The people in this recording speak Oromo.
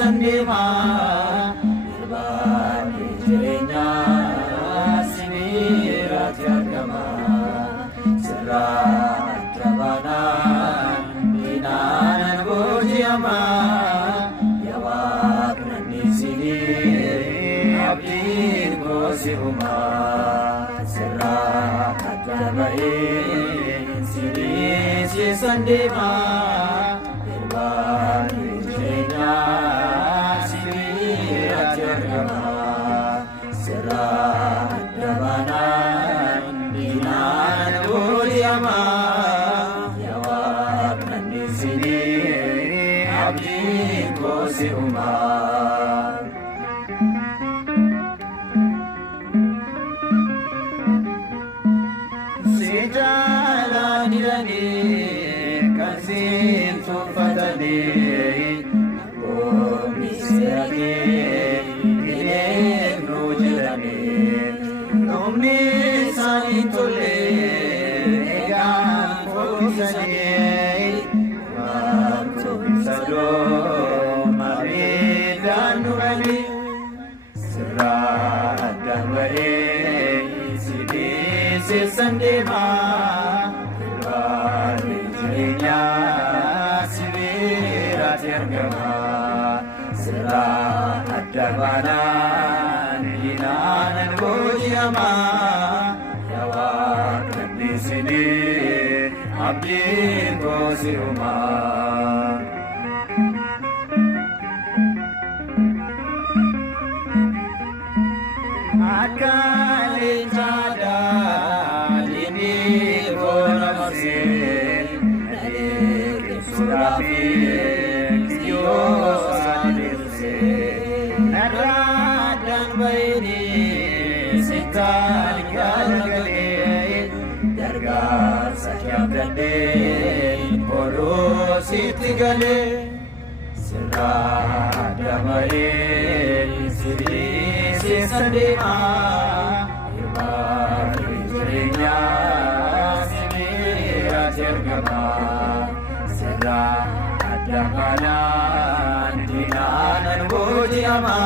sandema irbani jirenya sibira tiagama serat kabana dinan bujama yawak nani sini abdin gosihuma serat kabai sini si sandema irbani jirenya sibira tiagama serat kabana dinan bujama yawak nani sini abdin gosihuma Sejalanirani kasin tufatani Komisirani Inek rujirani Nomni sanitole Egan fokusani Waktu sado Maridan nurani Serat dan baik si sandema irbani jirenya sibira tiagama serat adabanan dinanan bujama yawak di sini abdi gosihuma akali jada dan baini sitar galgale dargar sakyam dande bodo sitigale serah damai siri sesandema irbani jirenya sibira tiagama serah adamanan dinanan bujama